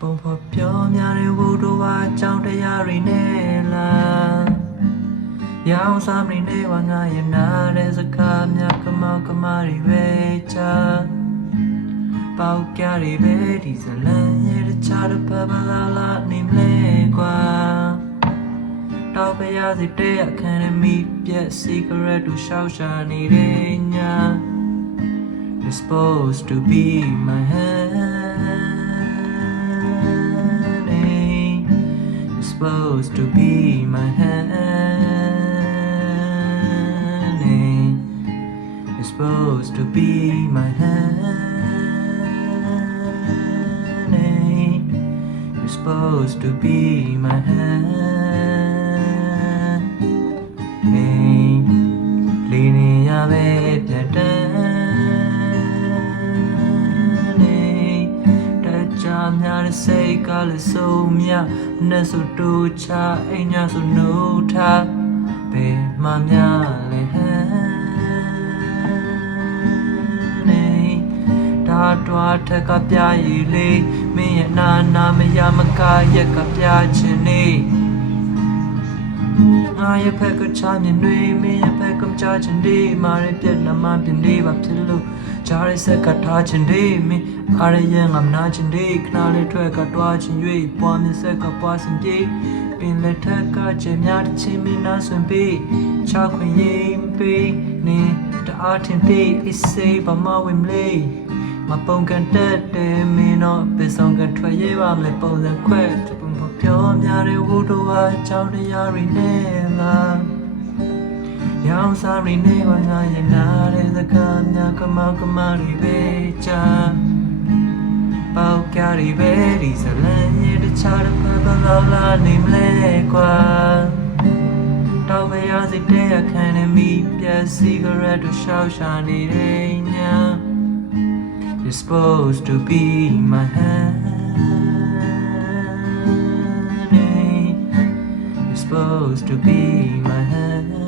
ပုံဖော်ပြောများတဲ့ဝုဒ္ဓဝါကြောင့်တရားတွေနဲ့လားရောင်စားမနေဝငါရနာတဲ့စကားများကမောက်ကမာတွေပဲချာပေါက်ကြတွေပဲဒီဇလန်ရဲ့တခြားတစ်ဖက်ပလာလာနေမလဲကွာတော့ပြရစီတဲ့အခန်းထဲမိပြက် secret တူရှောက်ရှာနေတဲ့ညာ You're supposed to be my honey. You're supposed to be my honey. You're supposed to be my honey. You're supposed to be my honey. Leaning out of yourများတဲ့စိတ်ကလည်းဆိုမြနဲ့ဆိုတူချအိညာဆိုနှုတ်ထားဘယ်မှများလဲဟန်နေဒါတော့ထက်ကပြရည်လေးမင်းရဲ့နာမရမကရက်ကပြချင်နေငါရဲ့ဖက်ကချမြင်တွေမင်းရဲ့ဖက်ကချချင်ဒီမာရဲ့ပြက်နှမပြင်းနေပါဖြစ်လို့ဂျားရဲ့ဆက်ကထားချင်ဒီမင်းအားရရင်ငါမနာချင်ဒီခဏလေးထွက်ကတွားချင်၍ပွားမြဆက်ကပွားစင်ပြေပင်လက်ထက်ကချင်များတစ်ချင်းမင်းနာဆွင်ပေးချခွင့်ရင်ပေးနေတအားထင်သေးအစ်စေးဘာမဝင်မလေးမပုံကန်တက်တယ်မင်းတော့ပင်ဆောင်ကန်ထွက်ရေးပါမလဲပုံစံခွဲပုံဖော်ပြောများတဲ့ဝုဒ္ဓဝါကြောင့်တရားတွေနဲ့လားရောင်စားရင်းနေဝငါရဲ့နာတဲ့စကားများကမောက်ကမာတွေပဲချာပေါက်ကြတွေပဲဒီဇလန်ရဲ့တခြားတစ်ဖက်ပလာလာနေမလဲကွာတော့ပဲရစီတဲ့အခန်းနဲ့မိပြက် cigarette တို့ရှောက်ရှာနေတဲ့ညာ You're supposed to be my honey. You're supposed to be my honey.